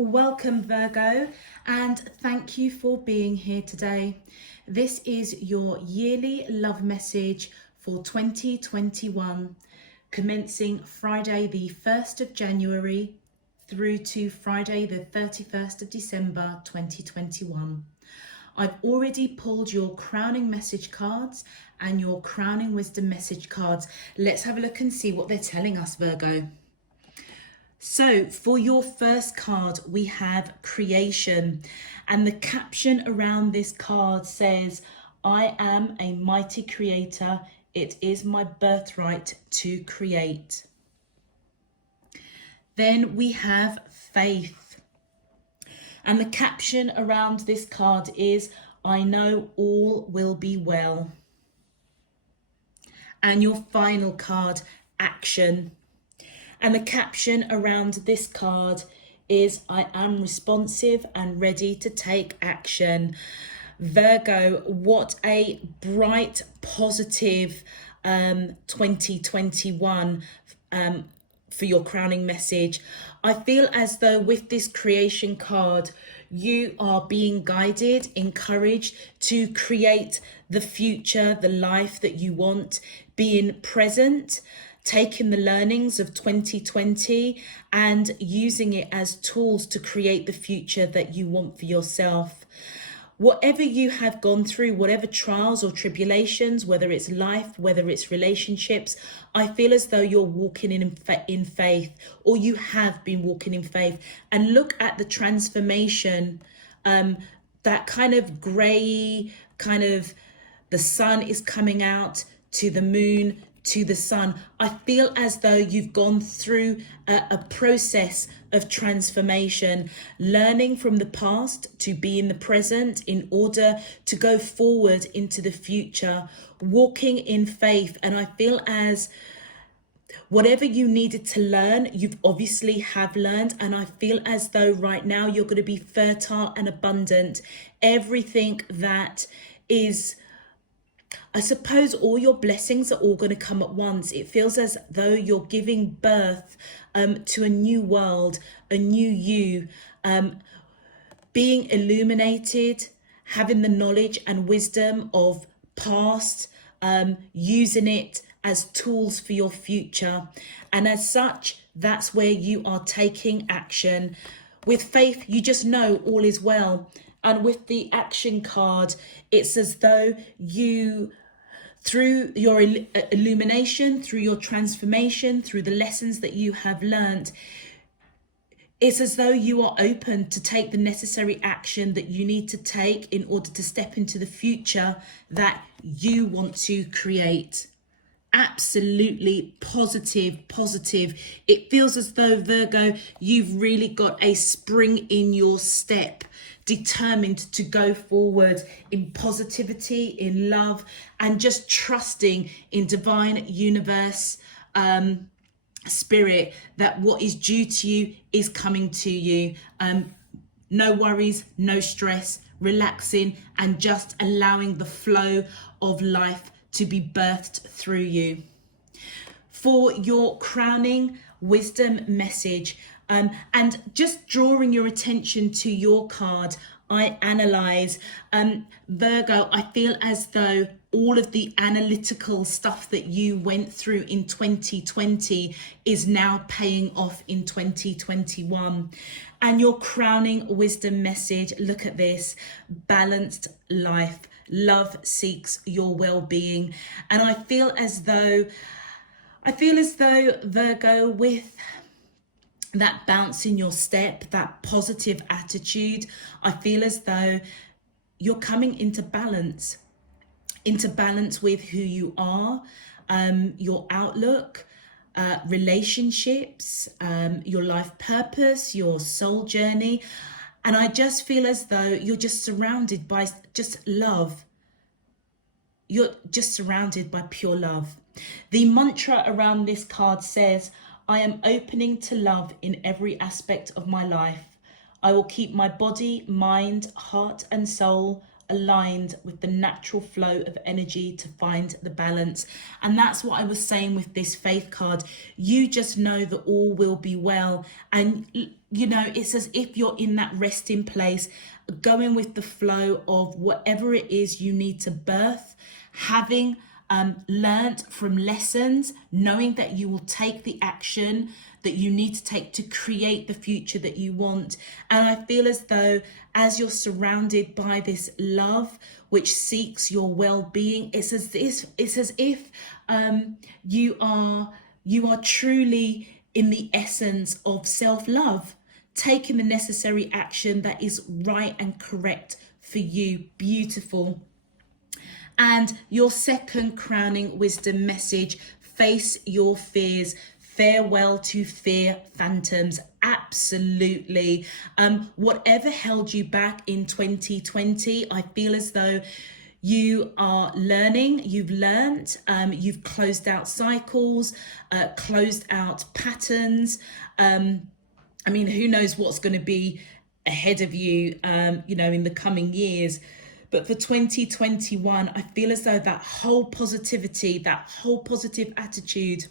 Welcome, Virgo, and thank you for being here today. This is your yearly love message for 2021, commencing Friday the 1st of January through to Friday the 31st of December 2021. I've already pulled your crowning message cards and your crowning wisdom message cards. Let's have a look and see what they're telling us, Virgo. So for your first card, we have creation, and the caption around this card says, I am a mighty creator. It is my birthright to create. Then we have faith, and the caption around this card is, I know all will be well. And your final card, action. And the caption around this card is, I am responsive and ready to take action. Virgo, what a bright, positive 2021 for your crowning message. I feel as though with this creation card, you are being guided, encouraged to create the future, the life that you want, being present, taking the learnings of 2020 and using it as tools to create the future that you want for yourself. Whatever you have gone through, whatever trials or tribulations, whether it's life, whether it's relationships, I feel as though you're walking in faith, or you have been walking in faith. And look at the transformation, that kind of grey, the sun is coming out to the moon, to the sun. I feel as though you've gone through a process of transformation, learning from the past to be in the present in order to go forward into the future, walking in faith. And I feel as whatever you needed to learn, you've obviously have learned. And I feel as though right now you're going to be fertile and abundant. Everything that is, I suppose, all your blessings are all going to come at once. It feels as though you're giving birth to a new world, a new you, being illuminated, having the knowledge and wisdom of past, using it as tools for your future. And as such, that's where you are taking action. With faith, you just know all is well. And with the action card, it's as though you, through your illumination, through your transformation, through the lessons that you have learned, it's as though you are open to take the necessary action that you need to take in order to step into the future that you want to create. Absolutely positive. It feels as though, Virgo, you've really got a spring in your step, determined to go forward in positivity, in love, and just trusting in divine universe, spirit, that what is due to you is coming to you. No worries, no stress, relaxing and just allowing the flow of life to be birthed through you. For your crowning wisdom message, and just drawing your attention to your card, I analyze. Virgo, I feel as though all of the analytical stuff that you went through in 2020 is now paying off in 2021. And your crowning wisdom message, look at this: balanced life. Love seeks your well-being. And I feel as though, Virgo, with that bounce in your step, that positive attitude, I feel as though you're coming into balance with who you are, your outlook, relationships, your life purpose, your soul journey. And I just feel as though you're just surrounded by just love. You're just surrounded by pure love. The mantra around this card says, I am opening to love in every aspect of my life. I will keep my body, mind, heart and soul aligned with the natural flow of energy to find the balance. And that's what I was saying with this faith card. You just know that all will be well. And you know, it's as if you're in that resting place, going with the flow of whatever it is you need to birth, having learned from lessons, knowing that you will take the action that you need to take to create the future that you want. And I feel as though as you're surrounded by this love which seeks your well-being, it's as if you are truly in the essence of self-love, taking the necessary action that is right and correct for you. Beautiful. And your second crowning wisdom message: face your fears. Farewell to fear phantoms. Absolutely. Whatever held you back in 2020, I feel as though you are learning, you've learned, you've closed out cycles, closed out patterns. I mean, who knows what's going to be ahead of you, you know, in the coming years. But for 2021, I feel as though that whole positivity, that whole positive attitude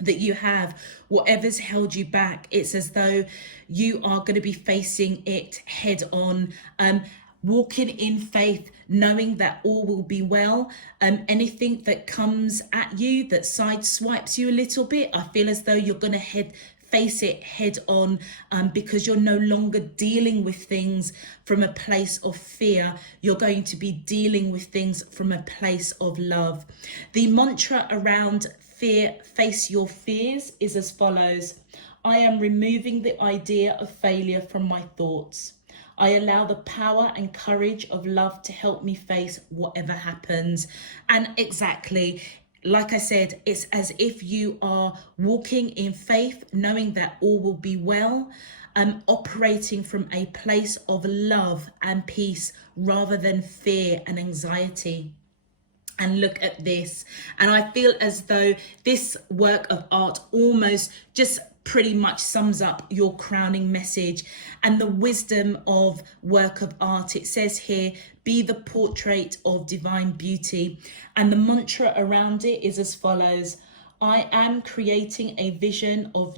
that you have, whatever's held you back, it's as though you are going to be facing it head on, walking in faith, knowing that all will be well. Anything that comes at you, that sideswipes you a little bit, I feel as though you're going to face it head on, because you're no longer dealing with things from a place of fear. You're going to be dealing with things from a place of love. The mantra around face your fears is as follows: I am removing the idea of failure from my thoughts. I allow the power and courage of love to help me face whatever happens. And exactly, like I said, it's as if you are walking in faith, knowing that all will be well, operating from a place of love and peace rather than fear and anxiety. And look at this. And I feel as though this work of art almost just pretty much sums up your crowning message and the wisdom of work of art. It says here, be the portrait of divine beauty. And the mantra around it is as follows: I am creating a vision of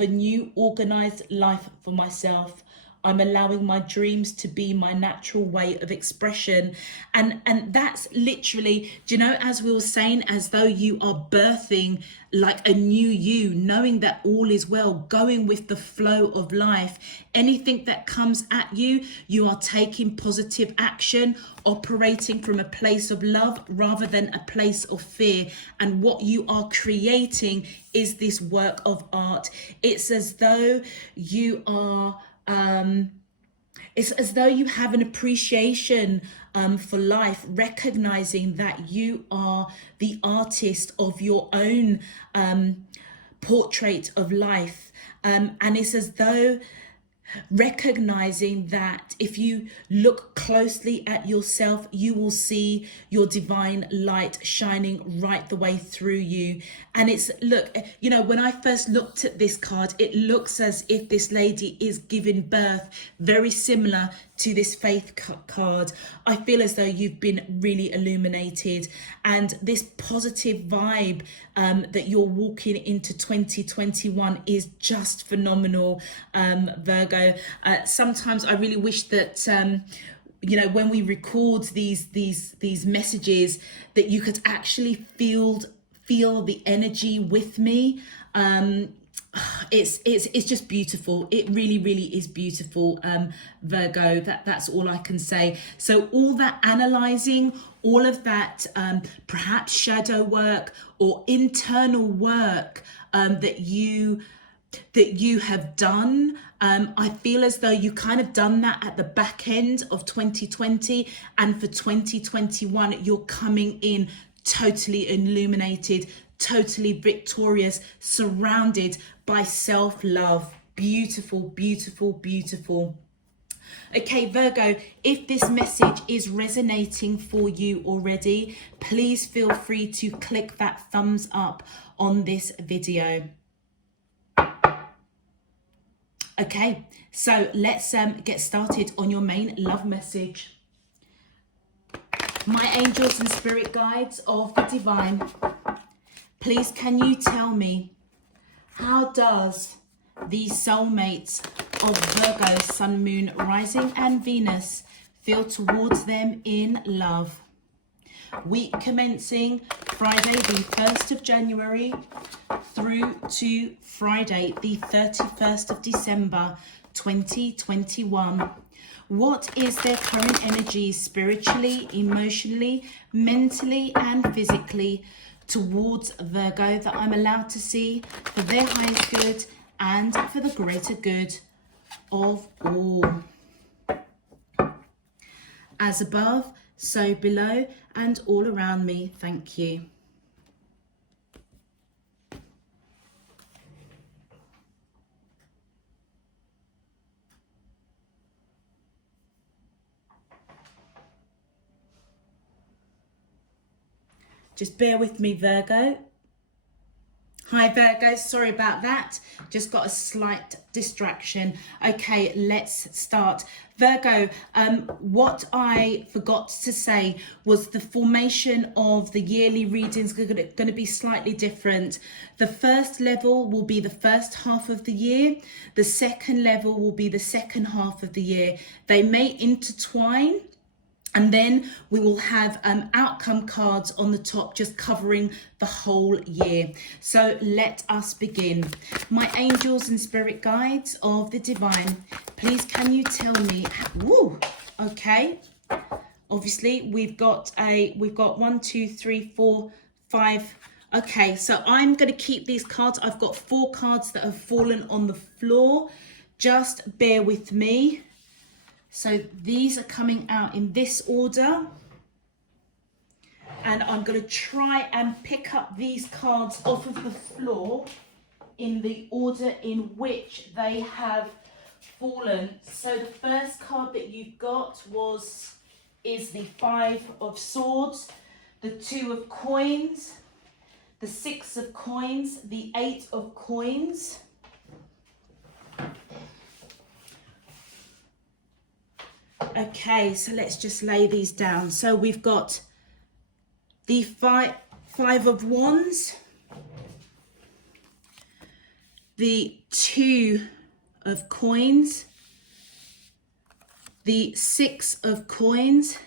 a new organized life for myself. I'm allowing my dreams to be my natural way of expression. And that's literally, do you know, as we were saying, as though you are birthing like a new you, knowing that all is well, going with the flow of life. Anything that comes at you, you are taking positive action, operating from a place of love rather than a place of fear. And what you are creating is this work of art. It's as though you are it's as though you have an appreciation for life, recognizing that you are the artist of your own portrait of life. And it's as though recognizing that if you look closely at yourself, you will see your divine light shining right the way through you. And it's, look, you know, when I first looked at this card, it looks as if this lady is giving birth, very similar to this faith card. I feel as though you've been really illuminated, and this positive vibe that you're walking into 2021 is just phenomenal, Virgo. Sometimes I really wish that you know, when we record these messages, that you could actually feel the energy with me. It's just beautiful. It really is beautiful, Virgo. That's all I can say. So all that analyzing, all of that perhaps shadow work or internal work that you have done, I feel as though you kind of done that at the back end of 2020, and for 2021 you're coming in totally illuminated, totally victorious, surrounded by self-love. Beautiful, beautiful, beautiful. Okay, Virgo, if this message is resonating for you already, please feel free to click that thumbs up on this video. Okay, so let's get started on your main love message. My angels and spirit guides of the divine, Please can you tell me, how does the soulmates of Virgo, Sun, Moon, Rising and Venus feel towards them in love? Week commencing Friday the 1st of January through to Friday the 31st of December 2021. What is their current energy spiritually, emotionally, mentally and physically towards Virgo that I'm allowed to see for their highest good and for the greater good of all? As above, so below and all around me. Thank you. Just bear with me, Virgo. Hi, Virgo. Sorry about that. Just got a slight distraction. Okay, let's start. Virgo, what I forgot to say was the formation of the yearly readings are going to be slightly different. The first level will be the first half of the year. The second level will be the second half of the year. They may intertwine. And then we will have outcome cards on the top, just covering the whole year. So let us begin. My angels and spirit guides of the divine, please can you tell me, woo, okay. Obviously we've got 1, 2, 3, 4, 5. Okay, so I'm going to keep these cards. I've got 4 cards that have fallen on the floor. Just bear with me. So these are coming out in this order, and I'm going to try and pick up these cards off of the floor in the order in which they have fallen. So the first card that you've got is the 5 of Swords, the 2 of Coins, the 6 of Coins, the 8 of Coins. Okay, so let's just lay these down. So we've got the five of Wands, the 2 of Coins, the 6 of Coins,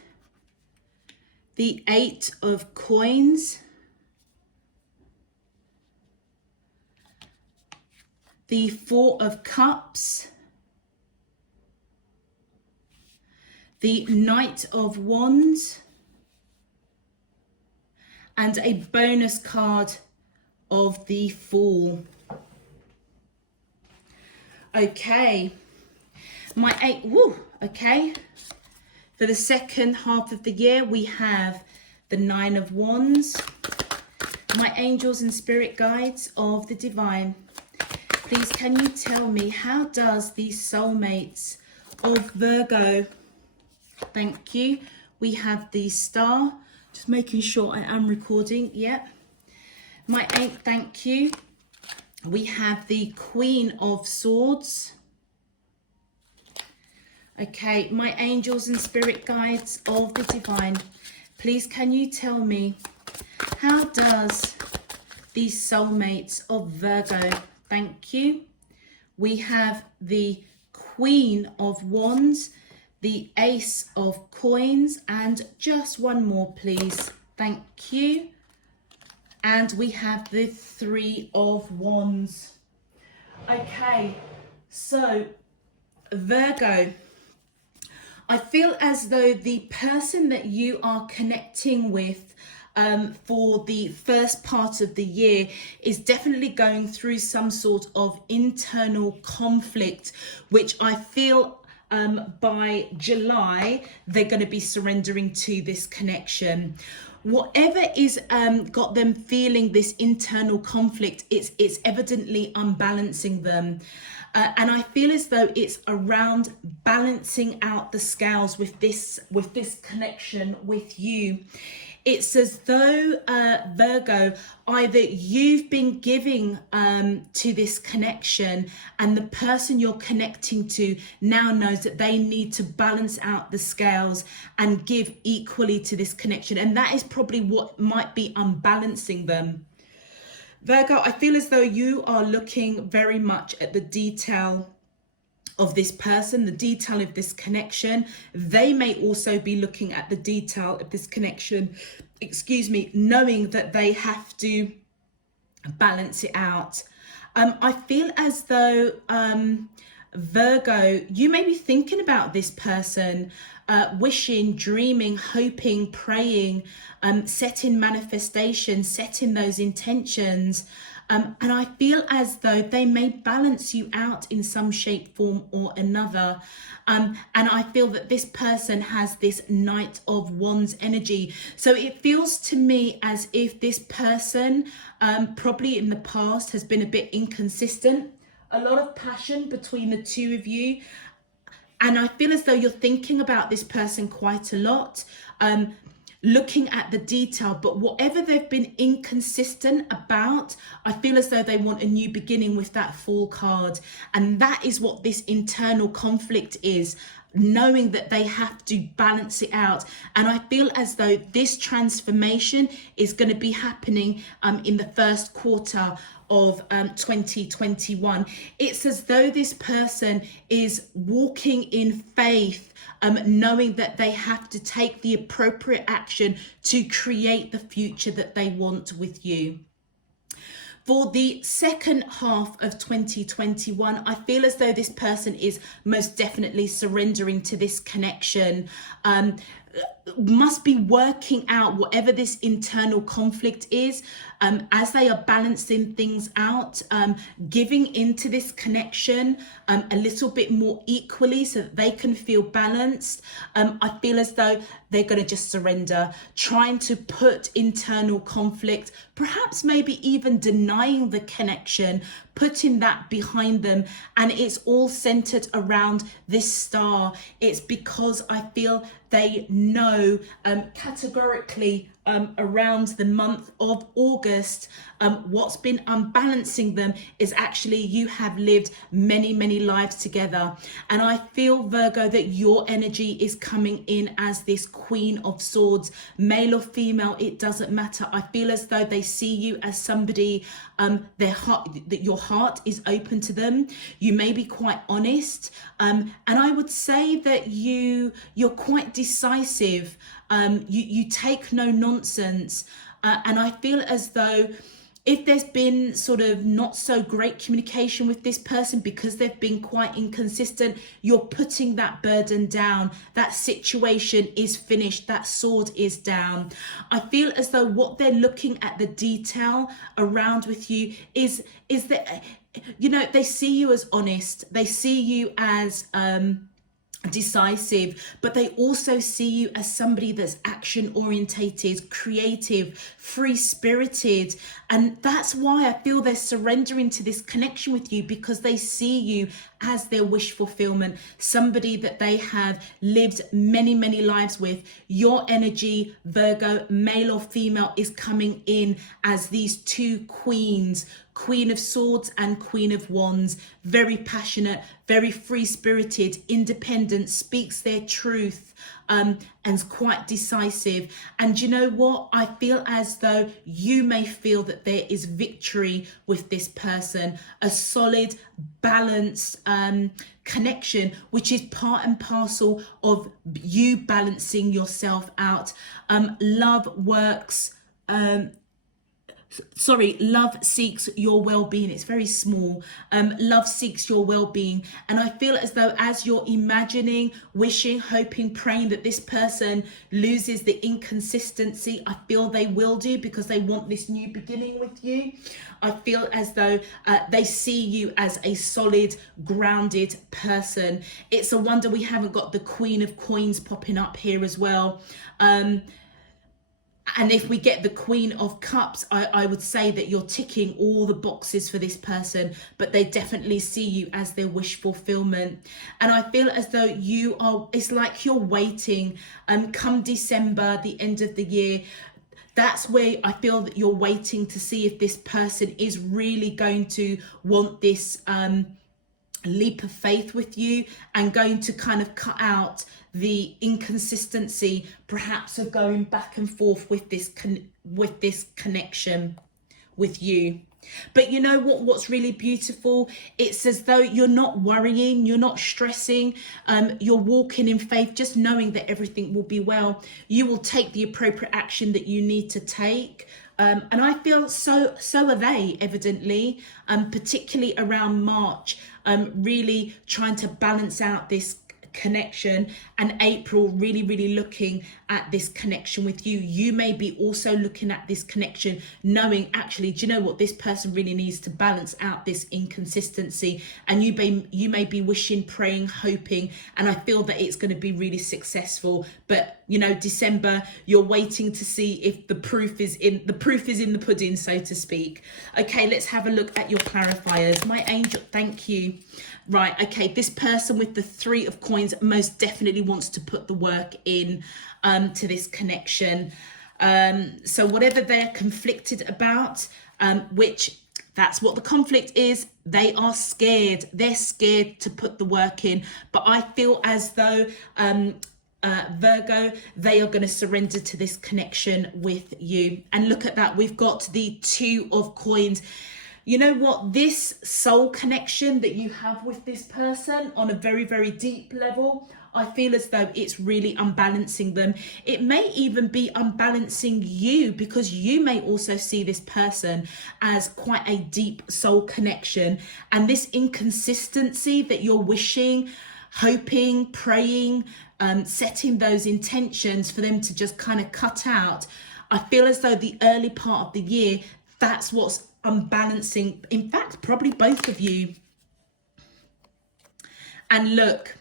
the 8 of Coins, the 4 of Cups, the Knight of Wands, and a bonus card of the Fool. Okay, my 8, woo, okay. For the second half of the year, we have the 9 of Wands. My angels and spirit guides of the divine, please can you tell me, how does these soulmates of Virgo, thank you. We have the Star. Just making sure I am recording. Yep. My 8, thank you. We have the Queen of Swords. Okay, my angels and spirit guides of the divine, please can you tell me, how does these soulmates of Virgo, thank you. We have the Queen of Wands, the Ace of Coins, and just one more please, thank you. And we have the 3 of Wands. Okay, so Virgo, I feel as though the person that you are connecting with for the first part of the year is definitely going through some sort of internal conflict, which I feel by July, they're going to be surrendering to this connection. Whatever is got them feeling this internal conflict, it's evidently unbalancing them. And I feel as though it's around balancing out the scales with this connection with you. It's as though, Virgo, either you've been giving to this connection, and the person you're connecting to now knows that they need to balance out the scales and give equally to this connection. And that is probably what might be unbalancing them. Virgo, I feel as though you are looking very much at the detail of this person, the detail of this connection. They may also be looking at the detail of this connection, knowing that they have to balance it out. I feel as though, Virgo, you may be thinking about this person, wishing, dreaming, hoping, praying, setting manifestation, setting those intentions. And I feel as though they may balance you out in some shape, form or another. And I feel that this person has this Knight of Wands energy. So it feels to me as if this person probably in the past has been a bit inconsistent. A lot of passion between the two of you. And I feel as though you're thinking about this person quite a lot. Looking at the detail, but whatever they've been inconsistent about, I feel as though they want a new beginning with that Fool card. And that is what this internal conflict is, knowing that they have to balance it out. And I feel as though this transformation is going to be happening in the first quarter of 2021. It's as though this person is walking in faith, knowing that they have to take the appropriate action to create the future that they want with you. For the second half of 2021, I feel as though this person is most definitely surrendering to this connection. Must be working out whatever this internal conflict is, as they are balancing things out, giving into this connection a little bit more equally so that they can feel balanced. I feel as though they're going to just surrender, trying to put internal conflict, perhaps maybe even denying the connection, putting that behind them. And it's all centered around this star. It's because I feel they know categorically around the month of August, what's been unbalancing them is actually you have lived many lives together. And I feel, Virgo, that your energy is coming in as this Queen of Swords, male or female, it doesn't matter. I feel as though they see you as somebody, their heart, that your heart is open to them. You may be quite honest, and I would say that you're quite decisive. You take no nonsense, and I feel as though if there's been sort of not so great communication with this person because they've been quite inconsistent, you're putting that burden down. That situation is finished. That sword is down. I feel as though what they're looking at the detail around with you is that, you know, they see you as honest. They see you as decisive, but they also see you as somebody that's action orientated, creative, free spirited. And that's why I feel they're surrendering to this connection with you, because they see you as their wish fulfillment, somebody that they have lived many lives with. Your energy, Virgo, male or female, is coming in as these two queens, Queen of Swords and Queen of Wands, very passionate, very free-spirited, independent, speaks their truth, and quite decisive. And you know what? I feel as though you may feel that there is victory with this person, a solid, balanced connection, which is part and parcel of you balancing yourself out. Love seeks your well-being. It's very small. Love seeks your well-being. And I feel as though as you're imagining, wishing, hoping, praying that this person loses the inconsistency, I feel they will do, because they want this new beginning with you. I feel as though they see you as a solid, grounded person. It's a wonder we haven't got the Queen of Coins popping up here as well. And if we get the Queen of Cups, I would say that you're ticking all the boxes for this person, but they definitely see you as their wish fulfillment. And I feel as though you are, it's like you're waiting, come December, the end of the year. That's where I feel that you're waiting to see if this person is really going to want this leap of faith with you, and going to kind of cut out the inconsistency, perhaps, of going back and forth with this connection with you. But you know what's really beautiful? It's as though you're not worrying, you're not stressing, you're walking in faith, just knowing that everything will be well. You will take the appropriate action that you need to take. And I feel so are they, evidently, particularly around March, really trying to balance out this connection, and April really looking at this connection with you. You may be also looking at this connection knowing, actually, do you know what, this person really needs to balance out this inconsistency, and you may be wishing, praying, hoping, and I feel that it's going to be really successful. But you know, December, you're waiting to see if the proof is in the pudding, so to speak. Okay, let's have a look at your clarifiers. My angel, thank you. Right, okay, this person with the 3 of coins most definitely wants to put the work in to this connection. So whatever they're conflicted about, which that's what the conflict is, they are scared. They're scared to put the work in. But I feel as though Virgo, they are going to surrender to this connection with you. And look at that, we've got the 2 of coins. You know what, this soul connection that you have with this person on a very deep level, I feel as though it's really unbalancing them. It may even be unbalancing you, because you may also see this person as quite a deep soul connection, and this inconsistency that you're wishing, hoping, praying, setting those intentions for them to just kind of cut out. I feel as though the early part of the year, that's what's unbalancing, in fact, probably both of you. And look,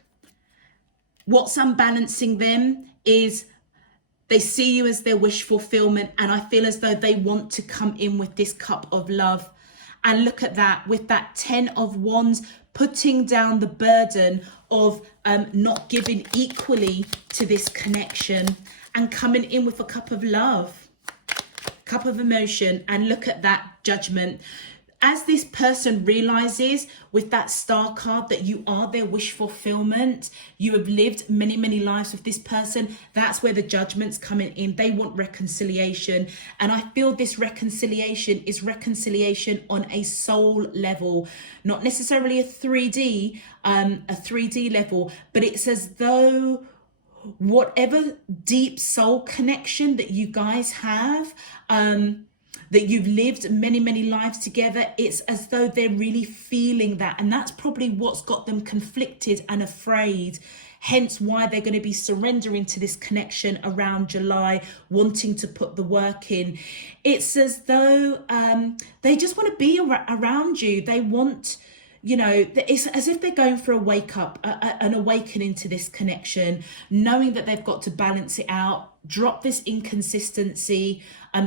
what's unbalancing them is they see you as their wish fulfillment, and I feel as though they want to come in with this cup of love. And look at that, with that 10 of wands, putting down the burden of not giving equally to this connection, and coming in with a cup of love, cup of emotion. And look at that, judgment. As this person realizes with that star card that you are their wish fulfillment, you have lived many lives with this person, that's where the judgment's coming in. They want reconciliation, and I feel this reconciliation is reconciliation on a soul level, not necessarily a 3D level, but it's as though whatever deep soul connection that you guys have, that you've lived many lives together, it's as though they're really feeling that, and that's probably what's got them conflicted and afraid, hence why they're going to be surrendering to this connection around July, wanting to put the work in. It's as though they just want to be around you. They want, you know, it's as if they're going for a wake up, an awakening to this connection, knowing that they've got to balance it out, drop this inconsistency,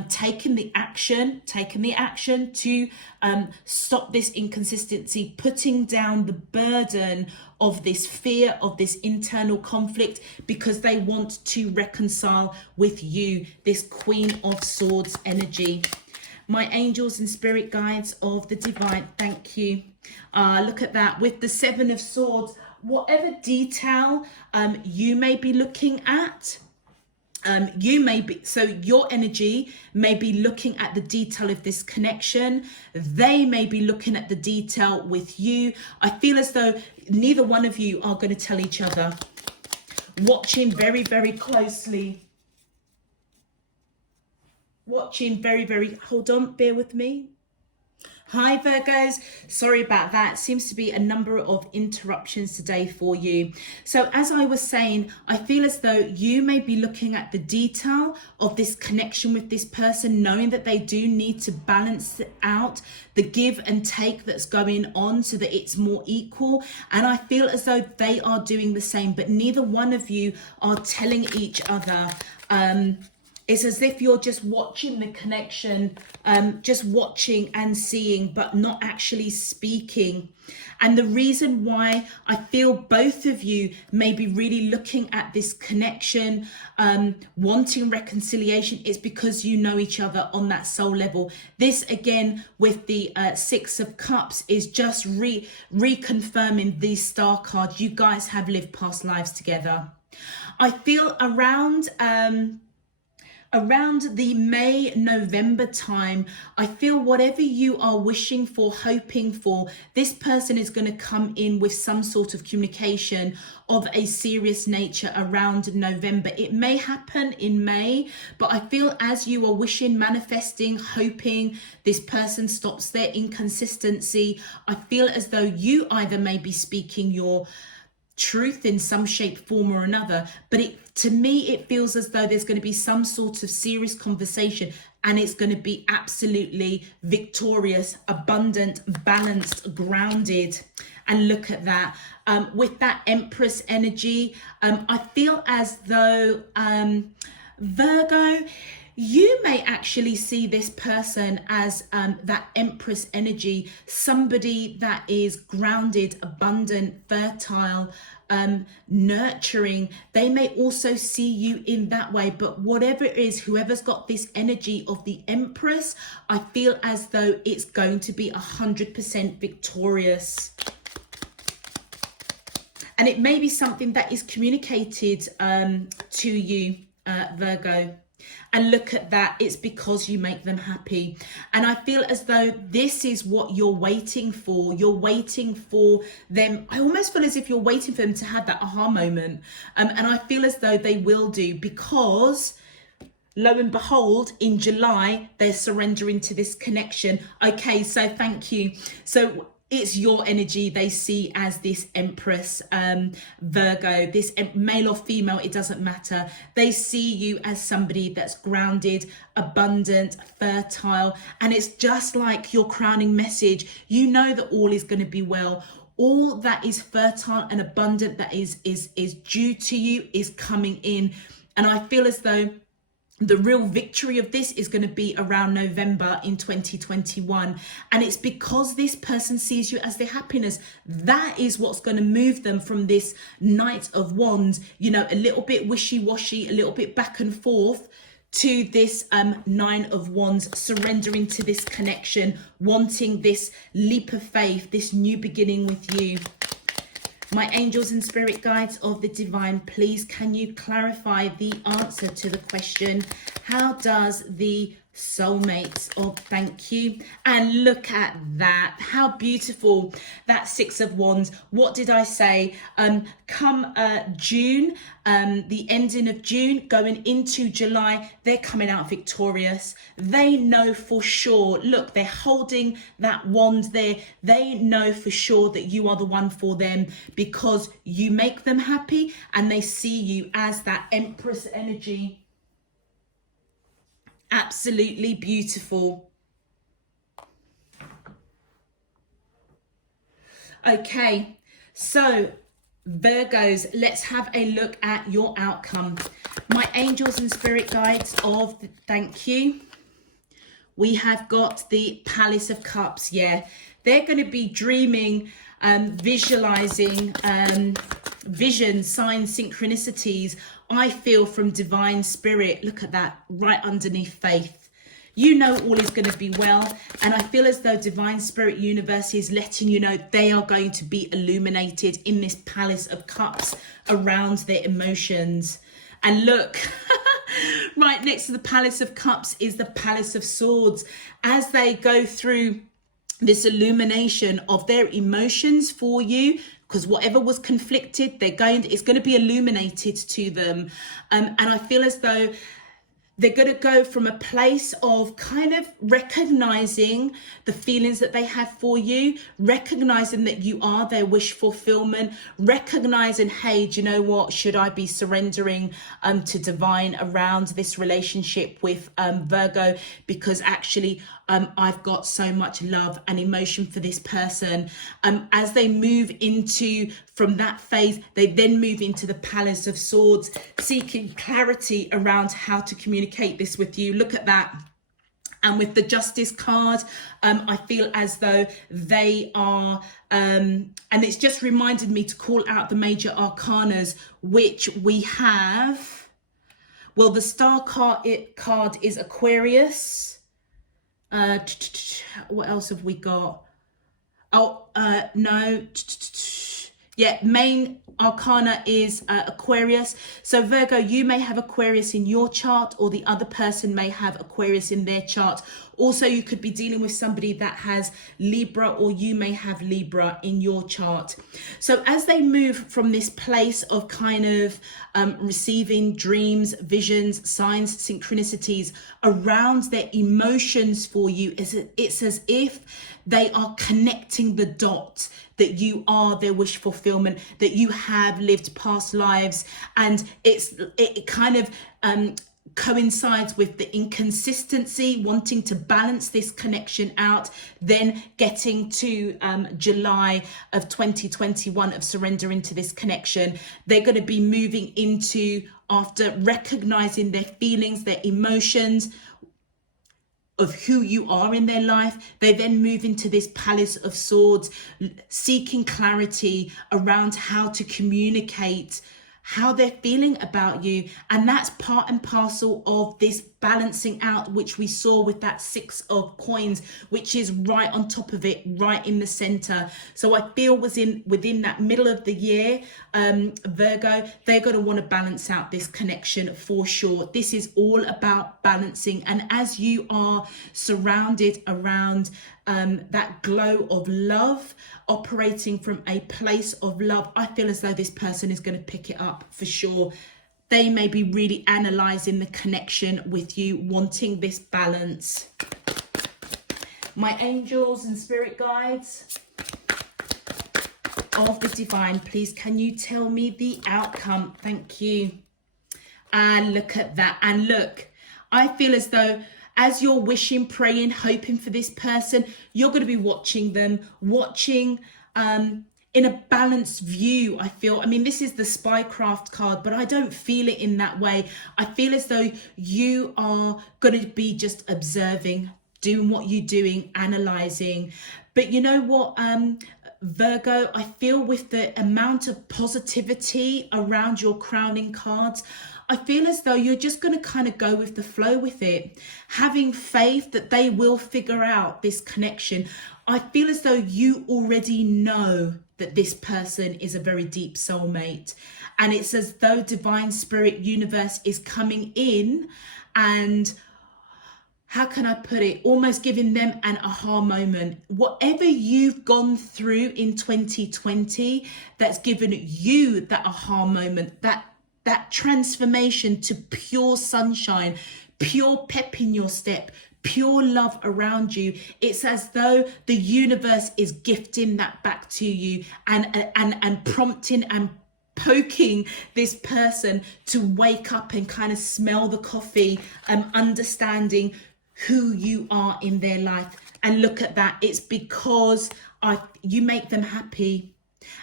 taking the action to stop this inconsistency, putting down the burden of this fear, of this internal conflict, because they want to reconcile with you, this Queen of Swords energy. My angels and spirit guides of the divine, thank you. Look at that, with the 7 of swords, whatever detail you may be looking at, your energy may be looking at the detail of this connection. They may be looking at the detail with you. I feel as though neither one of you are going to tell each other. Watching very closely. Watching very, hold on, bear with me. Hi Virgos, sorry about that. Seems to be a number of interruptions today for you. So as I was saying, I feel as though you may be looking at the detail of this connection with this person, knowing that they do need to balance out the give and take that's going on so that it's more equal. And I feel as though they are doing the same, but neither one of you are telling each other. It's as if you're just watching the connection, just watching and seeing, but not actually speaking. And the reason why I feel both of you may be really looking at this connection, wanting reconciliation, is because you know each other on that soul level. This again with the 6 of Cups is just reconfirming these star cards. You guys have lived past lives together. I feel around around the May, November time, I feel whatever you are wishing for, hoping for, this person is going to come in with some sort of communication of a serious nature around November. It may happen in May, but I feel as you are wishing, manifesting, hoping, this person stops their inconsistency. I feel as though you either may be speaking your truth in some shape, form or another, but to me it feels as though there's going to be some sort of serious conversation, and it's going to be absolutely victorious, abundant, balanced, grounded. And look at that, with that Empress energy, I feel as though Virgo, you may actually see this person as that Empress energy, somebody that is grounded, abundant, fertile, nurturing. They may also see you in that way, but whatever it is, whoever's got this energy of the Empress, I feel as though it's going to be 100% victorious. And it may be something that is communicated to you, Virgo. And look at that, it's because you make them happy. And I feel as though this is what you're waiting for. You're waiting for them. I almost feel as if you're waiting for them to have that aha moment. And I feel as though they will do, because lo and behold, in July, they're surrendering to this connection. Okay, so thank you. So it's your energy they see as this Empress, Virgo, this male or female, it doesn't matter. They see you as somebody that's grounded, abundant, fertile, and it's just like your crowning message. You know that all is going to be well. All that is fertile and abundant that is due to you is coming in. And I feel as though the real victory of this is going to be around November in 2021. And it's because this person sees you as their happiness. That is what's going to move them from this Knight of Wands, you know, a little bit wishy-washy, a little bit back and forth, to this Nine of Wands, surrendering to this connection, wanting this leap of faith, this new beginning with you. My angels and spirit guides of the divine, please can you clarify the answer to the question, how does the soulmates of thank you? And look at that, how beautiful, that Six of Wands. What did I say? Come June, the ending of June going into July, they're coming out victorious. They know for sure, look, they're holding that wand there. They know for sure that you are the one for them, because you make them happy and they see you as that Empress energy. Absolutely beautiful. Okay, so Virgos, let's have a look at your outcome. My angels and spirit guides of thank you. We have got the Palace of Cups. Yeah, they're going to be dreaming, visualizing, vision, signs, synchronicities, I feel, from divine spirit. Look at that, right underneath faith. You know all is going to be well, and I feel as though divine spirit universe is letting you know they are going to be illuminated in this Palace of Cups around their emotions. And look, right next to the Palace of Cups is the Palace of Swords. As they go through this illumination of their emotions for you, because whatever was conflicted, it's going to be illuminated to them. And I feel as though they're going to go from a place of kind of recognizing the feelings that they have for you, recognizing that you are their wish fulfillment, recognizing, hey, do you know what? Should I be surrendering to divine around this relationship with Virgo? Because actually, I've got so much love and emotion for this person. As they move into, from that phase, they then move into the Palace of Swords, seeking clarity around how to communicate this with you. Look at that. And with the Justice card, I feel as though they are, and it's just reminded me to call out the major arcanas, which we have. Well, the Star card is Aquarius. What else have we got? Oh, no. Yeah, main arcana is Aquarius. So Virgo, you may have Aquarius in your chart, or the other person may have Aquarius in their chart. Also, you could be dealing with somebody that has Libra, or you may have Libra in your chart. So as they move from this place of kind of receiving dreams, visions, signs, synchronicities around their emotions for you, it's as if they are connecting the dots, that you are their wish fulfillment, that you have lived past lives, and it kind of coincides with the inconsistency, wanting to balance this connection out, then getting to July of 2021 of surrendering to this connection. They're going to be moving into, after recognizing their feelings, their emotions, of who you are in their life, they then move into this Palace of Swords, seeking clarity around how to communicate how they're feeling about you. And that's part and parcel of this balancing out, which we saw with that Six of Coins, which is right on top of it, right in the center. So I feel within that middle of the year, Virgo, they're going to want to balance out this connection for sure. This is all about balancing. And as you are surrounded around that glow of love, operating from a place of love, I feel as though this person is going to pick it up for sure. They may be really analyzing the connection with you, wanting this balance. My angels and spirit guides of the divine, please can you tell me the outcome? Thank you. And look at that. And look, I feel as though as you're wishing, praying, hoping for this person, you're going to be watching them, in a balanced view. I mean, this is the spycraft card, but I don't feel it in that way. I feel as though you are going to be just observing, doing what you're doing, analyzing. But you know what, Virgo, I feel with the amount of positivity around your crowning cards, I feel as though you're just going to kind of go with the flow with it, having faith that they will figure out this connection. I feel as though you already know that this person is a very deep soulmate. And it's as though divine spirit universe is coming in and, how can I put it, almost giving them an aha moment. Whatever you've gone through in 2020 that's given you that aha moment, that transformation to pure sunshine, pure pep in your step, pure love around you. It's as though the universe is gifting that back to you and prompting and poking this person to wake up and kind of smell the coffee, understanding who you are in their life. And look at that. It's because you make them happy.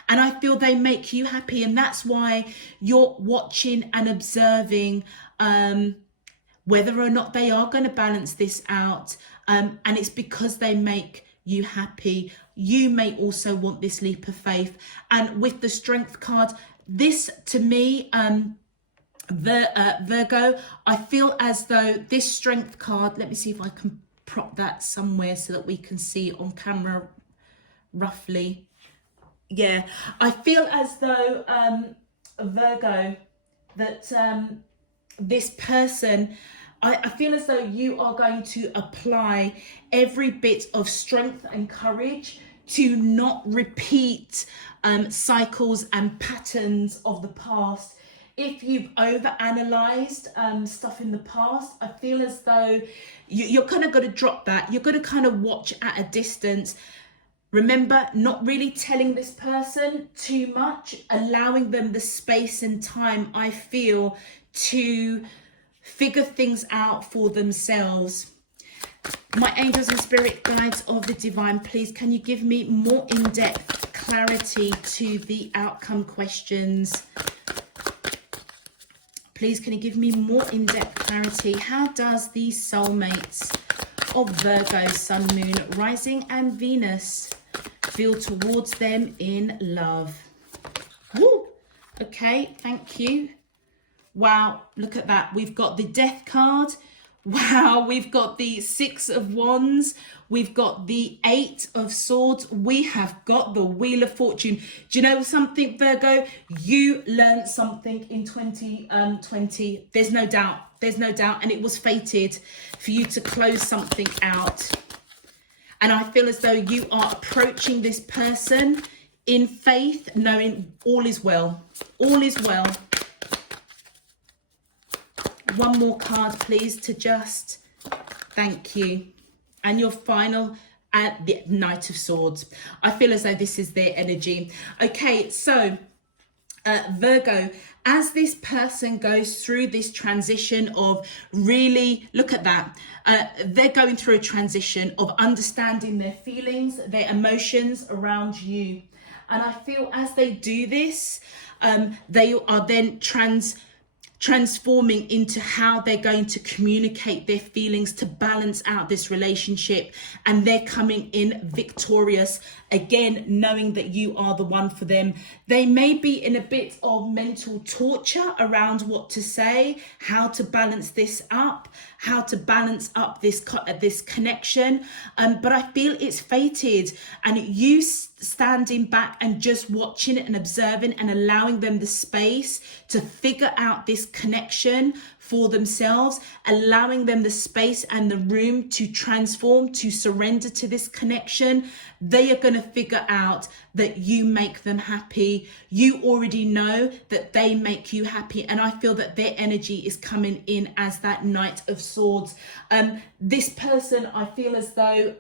And I feel they make you happy. And that's why you're watching and observing whether or not they are going to balance this out. And it's because they make you happy. You may also want this leap of faith. And with the Strength card, this to me, Virgo, I feel as though this Strength card, let me see if I can prop that somewhere so that we can see on camera roughly. Yeah, I feel as though, Virgo, that this person, I feel as though you are going to apply every bit of strength and courage to not repeat cycles and patterns of the past. If you've overanalyzed stuff in the past, I feel as though you're kind of going to drop that. You're going to kind of watch at a distance. Remember, not really telling this person too much, allowing them the space and time, I feel, to figure things out for themselves. My angels and spirit guides of the divine, please, can you give me more in-depth clarity to the outcome questions? Please, can you give me more in-depth clarity? How does these soulmates of Virgo, Sun, Moon, Rising and Venus feel towards them in love? Woo! Okay, thank you. Wow, look at that. We've got the Death card. Wow, we've got the Six of Wands, we've got the Eight of Swords, we have got the Wheel of Fortune. Do you know something, Virgo? You learned something in 2020. There's no doubt. There's no doubt. And it was fated for you to close something out. And I feel as though you are approaching this person in faith, knowing all is well. All is well. One more card, please, to just, thank you. And your final, at the Knight of Swords. I feel as though this is their energy. Okay, so Virgo, as this person goes through this transition of really, look at that, they're going through a transition of understanding their feelings, their emotions around you. And I feel as they do this, they are then transforming into how they're going to communicate their feelings to balance out this relationship, and they're coming in victorious, again knowing that you are the one for them. They may be in a bit of mental torture around what to say, how to balance this up, how to balance up this connection, but I feel it's fated, and you standing back and just watching it and observing and allowing them the space to figure out this connection for themselves, allowing them the space and the room to transform, to surrender to this connection. They are going to figure out that you make them happy. You already know that they make you happy. And I feel that their energy is coming in as that Knight of Swords. This person, I feel as though,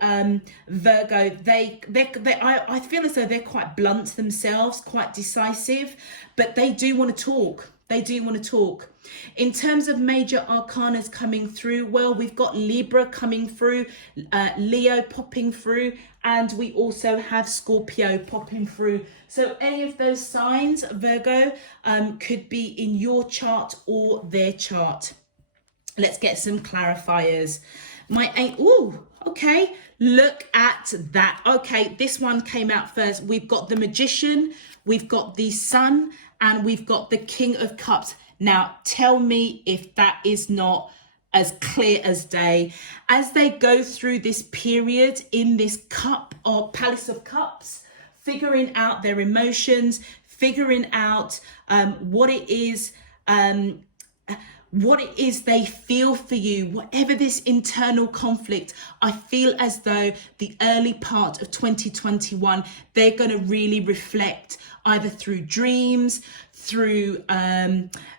Virgo, I feel as though they're quite blunt themselves, quite decisive, but they do want to talk. They do want to talk. In terms of major arcanas coming through, well, we've got Libra coming through, Leo popping through, and we also have Scorpio popping through. So any of those signs, Virgo, could be in your chart or their chart. Let's get some clarifiers. Okay, look at that. Okay, this one came out first. We've got the Magician, we've got the Sun, and we've got the King of Cups. Now, tell me if that is not as clear as day. As they go through this period in this cup or Palace of Cups, figuring out their emotions, figuring out what it is they feel for you, whatever this internal conflict. I feel as though the early part of 2021, they're going to really reflect either through dreams, through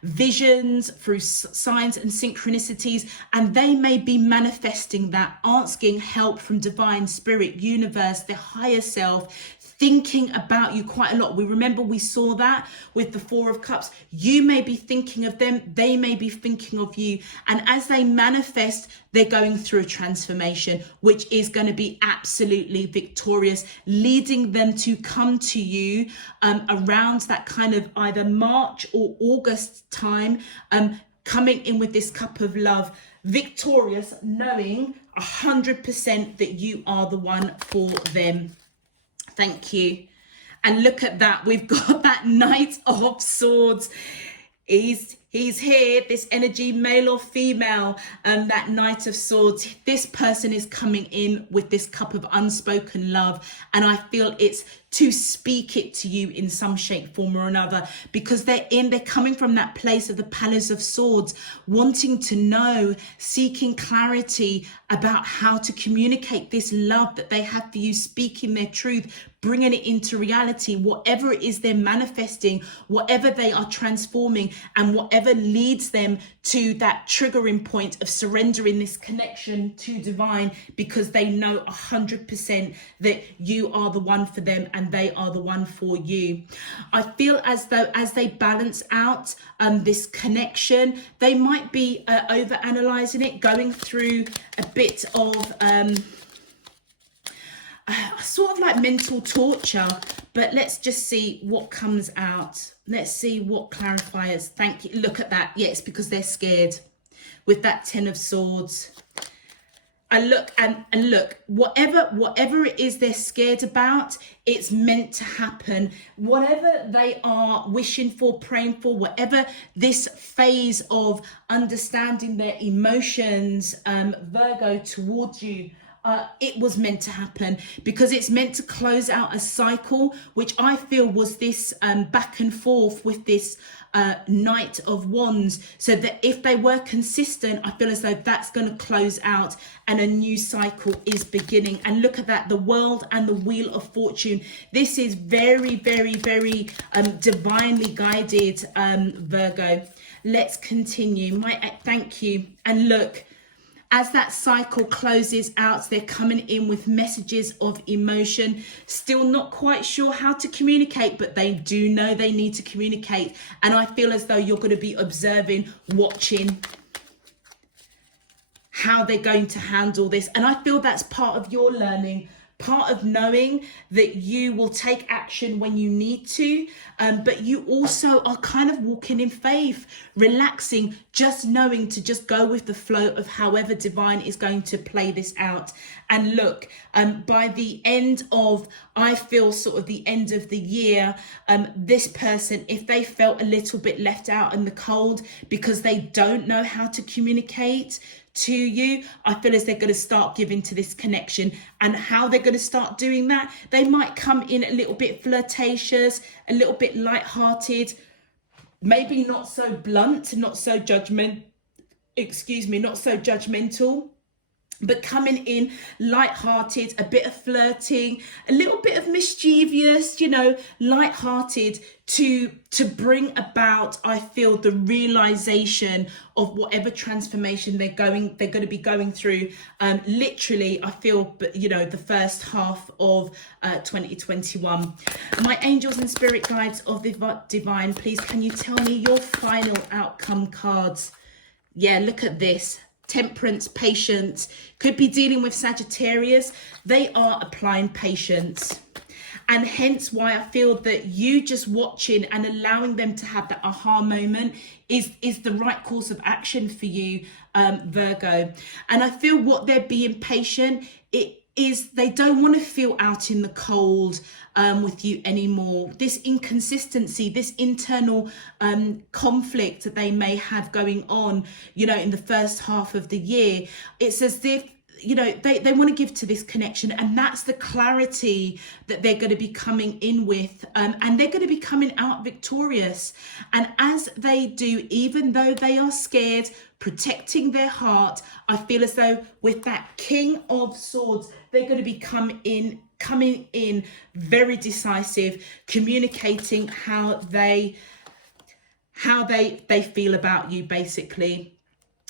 visions, through signs and synchronicities, and they may be manifesting that, asking help from divine spirit, universe, their higher self, thinking about you quite a lot. We saw that with the Four of Cups. You may be thinking of them, they may be thinking of you. And as they manifest, they're going through a transformation, which is going to be absolutely victorious, leading them to come to you around that kind of either March or August time, coming in with this cup of love, victorious, knowing 100% that you are the one for them. Thank you. And look at that. We've got that Knight of Swords. He's here, this energy, male or female, that Knight of Swords. This person is coming in with this cup of unspoken love. And I feel it's to speak it to you in some shape, form or another, because they're coming from that place of the Palace of Swords, wanting to know, seeking clarity about how to communicate this love that they have for you, speaking their truth, bringing it into reality, whatever it is they're manifesting, whatever they are transforming, and whatever leads them to that triggering point of surrendering this connection to divine, because they know 100% that you are the one for them and they are the one for you. I feel as though as they balance out this connection, they might be over analyzing it, going through a bit of sort of like mental torture, but let's just see what comes out. Let's see what clarifiers. Thank you. Look at that. Yeah, it's because they're scared with that Ten of Swords. I look, whatever it is they're scared about, it's meant to happen. Whatever they are wishing for, praying for, whatever this phase of understanding their emotions, Virgo, towards you, it was meant to happen, because it's meant to close out a cycle, which I feel was this back and forth with this Knight of Wands, so that if they were consistent, I feel as though that's going to close out and a new cycle is beginning. And look at that, the World and the Wheel of Fortune. This is very, very, very divinely guided, Virgo. Let's continue. Thank you. And look, as that cycle closes out, they're coming in with messages of emotion. Still not quite sure how to communicate, but they do know they need to communicate. And I feel as though you're going to be observing, watching how they're going to handle this. And I feel that's part of your learning, part of knowing that you will take action when you need to, but you also are kind of walking in faith, relaxing, just knowing to just go with the flow of however divine is going to play this out. And look, by the end of, I feel sort of the end of the year, this person, if they felt a little bit left out in the cold because they don't know how to communicate to you, I feel as they're going to start giving to this connection. And how they're going to start doing that, they might come in a little bit flirtatious, a little bit light-hearted, maybe not so blunt, not so judgmental, but coming in light-hearted, a bit of flirting, a little bit of mischievous, light-hearted, to bring about, I feel, the realization of whatever transformation they're going to be going through. Literally, I feel, the first half of 2021. My angels and spirit guides of the divine, please, can you tell me your final outcome cards? Yeah, look at this. Temperance, patience, could be dealing with Sagittarius. They are applying patience. And hence why I feel that you just watching and allowing them to have that aha moment is the right course of action for you, Virgo. And I feel what they're being patient, they don't want to feel out in the cold with you anymore. This inconsistency, this internal conflict that they may have going on, in the first half of the year, it's as if, they want to give to this connection, and that's the clarity that they're going to be coming in with, and they're going to be coming out victorious. And as they do, even though they are scared, protecting their heart, I feel as though with that King of Swords, they're going to be coming in very decisive, communicating how they feel about you, basically.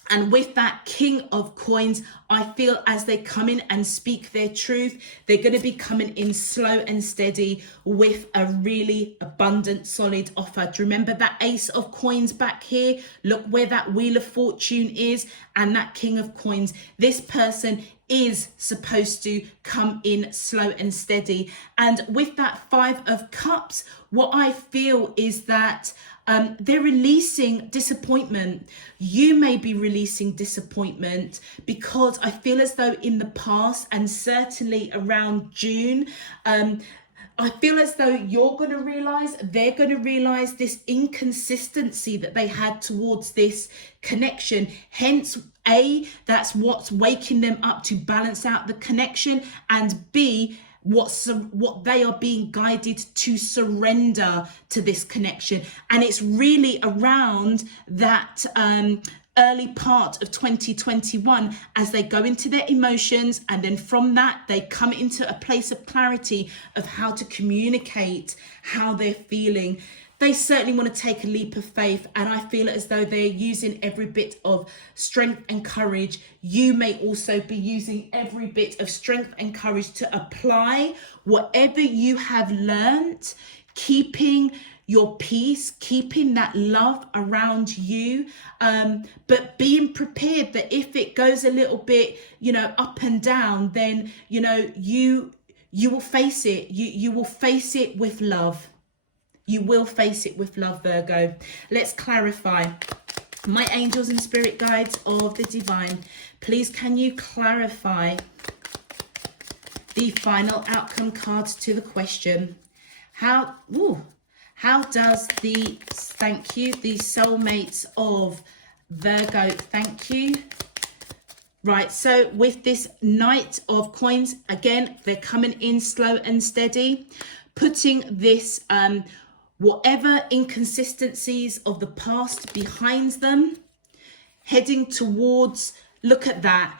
And with that King of Coins, I feel as they come in and speak their truth, they're going to be coming in slow and steady with a really abundant, solid offer. Do you remember that Ace of Coins back here? Look where that Wheel of Fortune is and that King of Coins. This person is supposed to come in slow and steady. And with that Five of Cups, what I feel is that they're releasing disappointment. You may be releasing disappointment because I feel as though in the past, and certainly around June, I feel as though they're going to realize this inconsistency that they had towards this connection. Hence, A, that's what's waking them up to balance out the connection, and B, what they are being guided to surrender to this connection. And it's really around that early part of 2021 as they go into their emotions, and then from that they come into a place of clarity of how to communicate how they're feeling. They certainly want to take a leap of faith, and I feel as though they're using every bit of strength and courage. You may also be using every bit of strength and courage to apply whatever you have learned, keeping your peace, keeping that love around you, but being prepared that if it goes a little bit, up and down, then, you will face it. You will face it with love. You will face it with love, Virgo. Let's clarify. My angels and spirit guides of the divine, please can you clarify the final outcome cards to the question? How does the, thank you, the soulmates of Virgo, thank you. Right, so with this Knight of Coins, again, they're coming in slow and steady, putting this whatever inconsistencies of the past behind them, heading towards, look at that,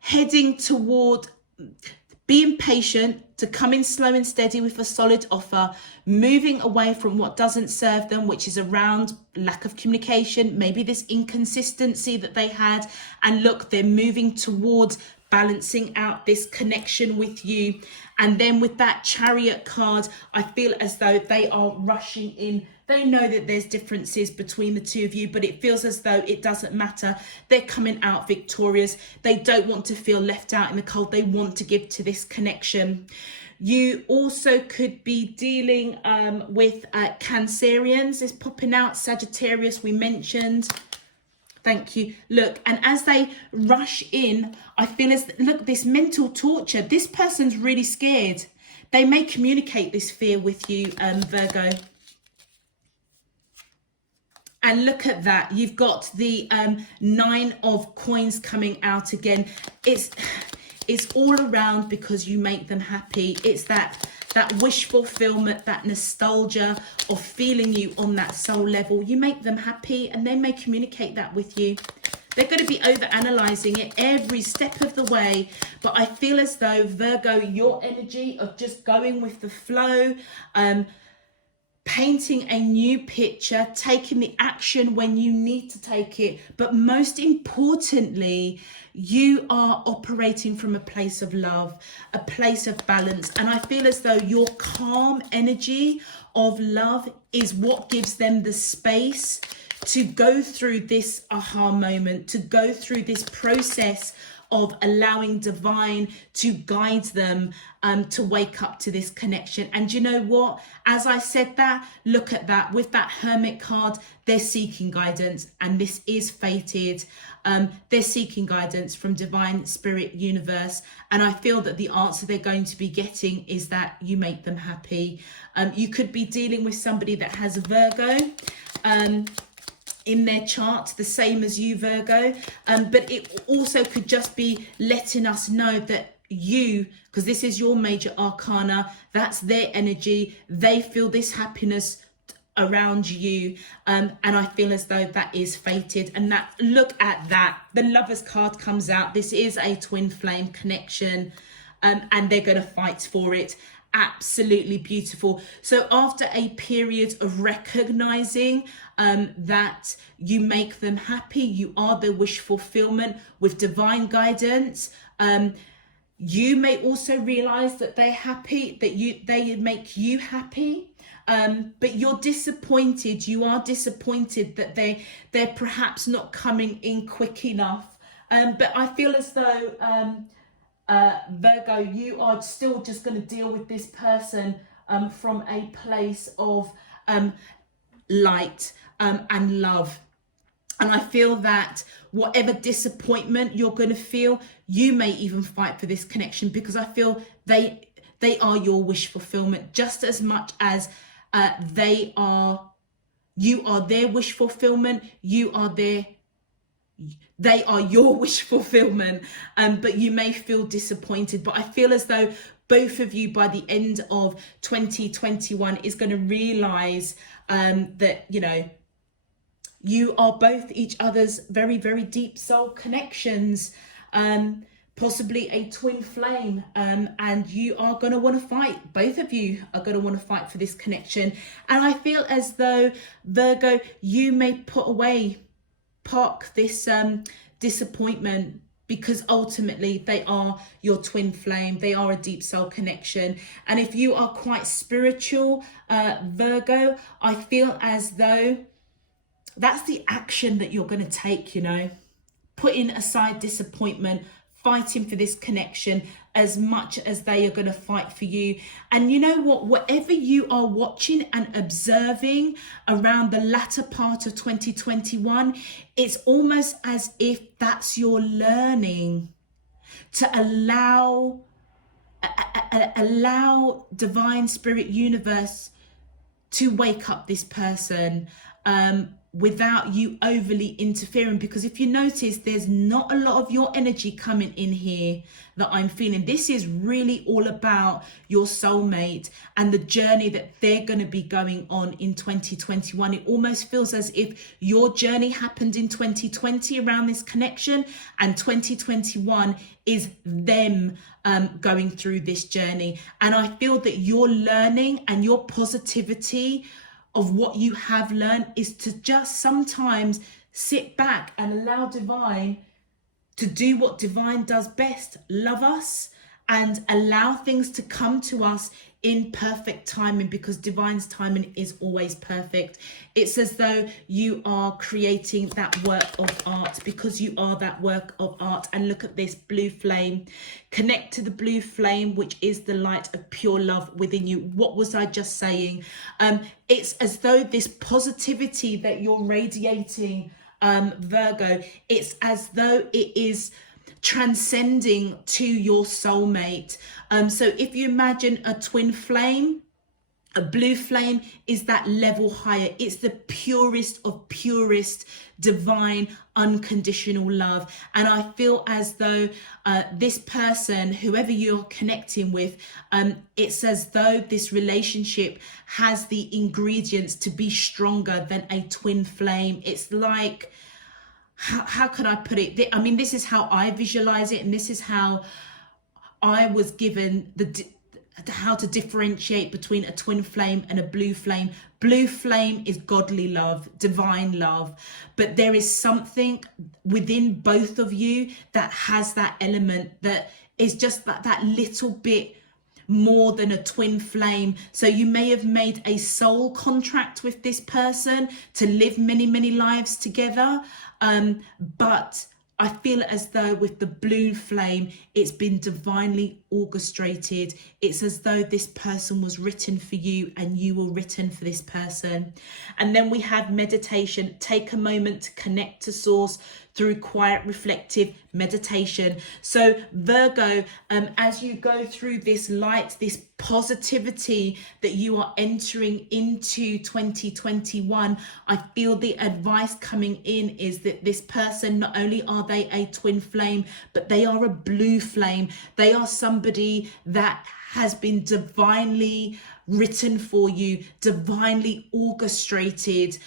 heading toward being patient, to come in slow and steady with a solid offer, moving away from what doesn't serve them, which is around lack of communication, maybe this inconsistency that they had. And look, they're moving towards balancing out this connection with you. And then with that Chariot card, I feel as though they are rushing in. They know that there's differences between the two of you, but it feels as though it doesn't matter. They're coming out victorious. They don't want to feel left out in the cold. They want to give to this connection. You also could be dealing with Cancerians. It's popping out. Sagittarius, we mentioned. Thank you. Look, and as they rush in, I feel as, look, this mental torture. This person's really scared. They may communicate this fear with you, Virgo. And look at that. You've got the 9 of Coins coming out again. It's all around because you make them happy. It's that wish fulfillment, that nostalgia of feeling you on that soul level. You make them happy and they may communicate that with you. They're going to be over-analysing it every step of the way. But I feel as though, Virgo, your energy of just going with the flow, painting a new picture, taking the action when you need to take it. But most importantly, you are operating from a place of love, a place of balance. And I feel as though your calm energy of love is what gives them the space to go through this aha moment, to go through this process of allowing divine to guide them to wake up to this connection. And you know what? As I said that, look at that. With that Hermit card, they're seeking guidance, and this is fated. They're seeking guidance from divine, spirit, universe. And I feel that the answer they're going to be getting is that you make them happy. You could be dealing with somebody that has a Virgo in their chart, the same as you, Virgo, but it also could just be letting us know that you, because this is your major arcana, that's their energy, they feel this happiness around you, and I feel as though that is fated. And that, look at that, the Lovers card comes out. This is a twin flame connection, and they're going to fight for it. Absolutely beautiful. So after a period of recognizing that you make them happy, you are their wish fulfillment with divine guidance, you may also realize that they're happy, that they make you happy, but you're disappointed. You are disappointed that they're perhaps not coming in quick enough, but I feel as though Virgo, you are still just going to deal with this person from a place of light and love. And I feel that whatever disappointment you're going to feel, you may even fight for this connection, because I feel they are your wish fulfillment just as much as you are their wish fulfillment. They are your wish fulfillment, but you may feel disappointed. But I feel as though both of you by the end of 2021 is going to realize that, you know, you are both each other's very, very deep soul connections, possibly a twin flame, and you are going to want to fight. Both of you are going to want to fight for this connection. And I feel as though, Virgo, you may park this disappointment, because ultimately they are your twin flame. They are a deep soul connection. And if you are quite spiritual, Virgo, I feel as though that's the action that you're going to take, you know, putting aside disappointment, fighting for this connection as much as they are going to fight for you. And you know what? Whatever you are watching and observing around the latter part of 2021, it's almost as if that's your learning to allow divine spirit universe to wake up this person without you overly interfering. Because if you notice, there's not a lot of your energy coming in here that I'm feeling. This is really all about your soulmate and the journey that they're going to be going on in 2021. It almost feels as if your journey happened in 2020 around this connection, and 2021 is them going through this journey. And I feel that your learning and your positivity of what you have learned is to just sometimes sit back and allow divine to do what divine does best, love us and allow things to come to us in perfect timing, because divine's timing is always perfect. It's as though you are creating that work of art, because you are that work of art. And look at this blue flame. Connect to the blue flame, which is the light of pure love within you. What was I just saying? It's as though this positivity that you're radiating, Virgo, it's as though it is transcending to your soulmate. So if you imagine a twin flame, a blue flame is that level higher. It's the purest of purest divine unconditional love. And I feel as though this person, whoever you're connecting with, it's as though this relationship has the ingredients to be stronger than a twin flame. It's like, how can I put it? I mean, this is how I visualize it, and this is how I was given how to differentiate between a twin flame and a blue flame. Blue flame is godly love, divine love, but there is something within both of you that has that element that is just that little bit more than a twin flame. So you may have made a soul contract with this person to live many, many lives together. But I feel as though with the blue flame, it's been divinely orchestrated. It's as though this person was written for you and you were written for this person. And then we have meditation. Take a moment to connect to source through quiet, reflective meditation. So Virgo, as you go through this light, this positivity that you are entering into 2021, I feel the advice coming in is that this person, not only are they a twin flame, but they are a blue flame. They are somebody that has been divinely written for you, divinely orchestrated.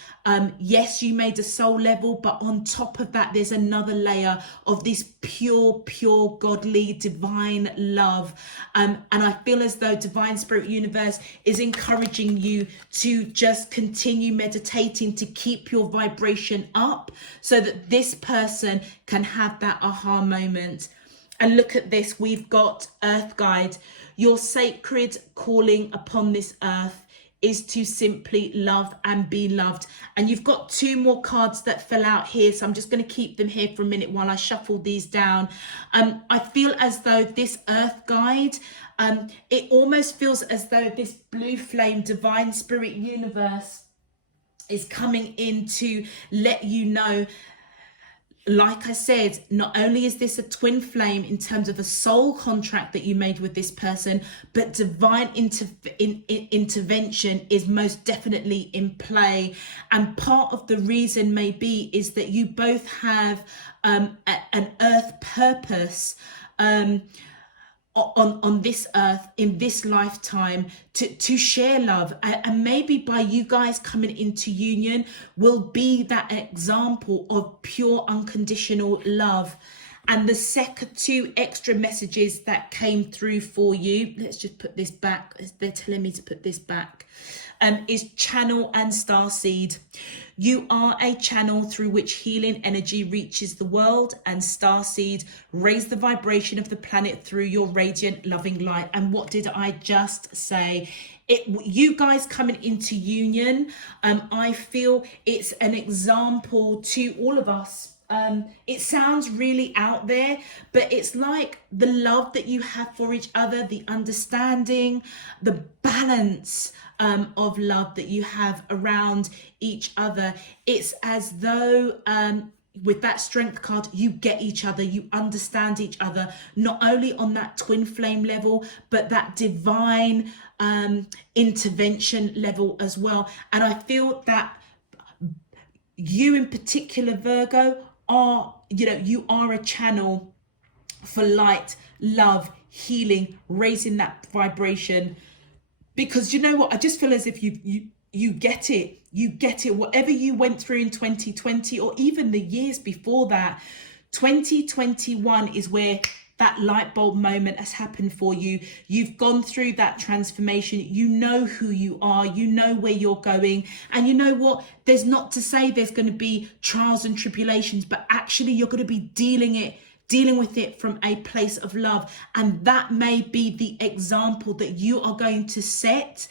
Yes, you made a soul level, but on top of that, there's another layer of this pure, godly, divine love. And I feel as though divine spirit universe is encouraging you to just continue meditating, to keep your vibration up so that this person can have that aha moment. And look at this, we've got Earth Guide. Your sacred calling upon this earth is to simply love and be loved. And you've got two more cards that fell out here, so I'm just going to keep them here for a minute while I shuffle these down. I feel as though this Earth Guide, it almost feels as though this blue flame, divine spirit universe, is coming in to let you know, like I said, not only is this a twin flame in terms of a soul contract that you made with this person, but divine intervention is most definitely in play. And part of the reason may be is that you both have an earth purpose on this earth in this lifetime to share love, and maybe by you guys coming into union will be that example of pure unconditional love. And the second two extra messages that came through for you, let's just put this back, they're telling me to put this back, is channel and starseed. You are a channel through which healing energy reaches the world, and starseed, raise the vibration of the planet through your radiant loving light. And what did I just say? You guys coming into union, I feel it's an example to all of us it sounds really out there, but it's like the love that you have for each other, the understanding, the balance of love that you have around each other. It's as though with that strength card, you get each other, you understand each other, not only on that twin flame level, but that divine intervention level as well. And I feel that you in particular, Virgo, are, you are a channel for light, love, healing, raising that vibration. Because you know what, I just feel as if you get it. You get it. Whatever you went through in 2020 or even the years before that, 2021 is where that light bulb moment has happened for you. You've gone through that transformation. You know who you are. You know where you're going. And you know what? There's not to say there's going to be trials and tribulations, but actually you're going to be dealing with it from a place of love. And that may be the example that you are going to set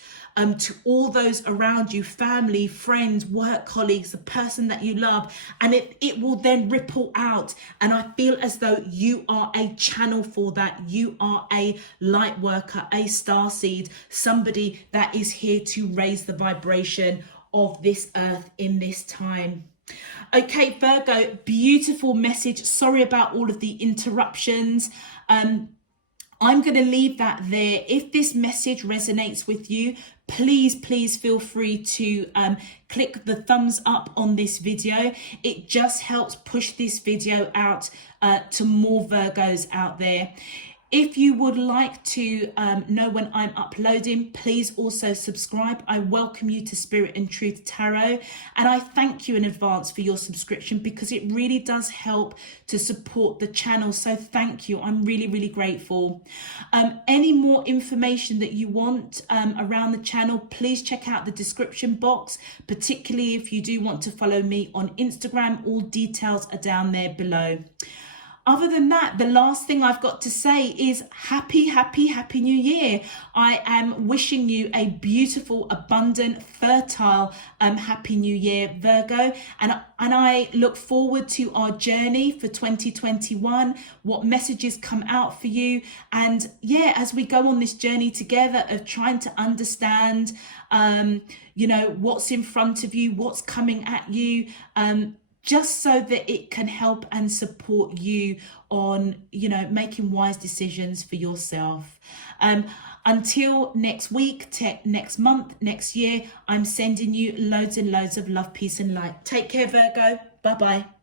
to all those around you, family, friends, work colleagues, the person that you love, and it will then ripple out. And I feel as though you are a channel for that. You are a light worker, a starseed, somebody that is here to raise the vibration of this earth in this time. Okay, Virgo, beautiful message. Sorry about all of the interruptions. I'm going to leave that there. If this message resonates with you, please feel free to click the thumbs up on this video. It just helps push this video out to more Virgos out there. If you would like to know when I'm uploading, please also subscribe. I welcome you to Spirit and Truth Tarot. And I thank you in advance for your subscription because it really does help to support the channel. So thank you. I'm really grateful. Any more information that you want around the channel, please check out the description box, particularly if you do want to follow me on Instagram. All details are down there below. Other than that, the last thing I've got to say is happy new year. I am wishing you a beautiful, abundant, fertile, happy new year, Virgo. And I look forward to our journey for 2021, what messages come out for you. And yeah, as we go on this journey together of trying to understand, what's in front of you, what's coming at you, just so that it can help and support you on, making wise decisions for yourself. Until next week, next month, next year, I'm sending you loads and loads of love, peace and light. Take care, Virgo. Bye-bye.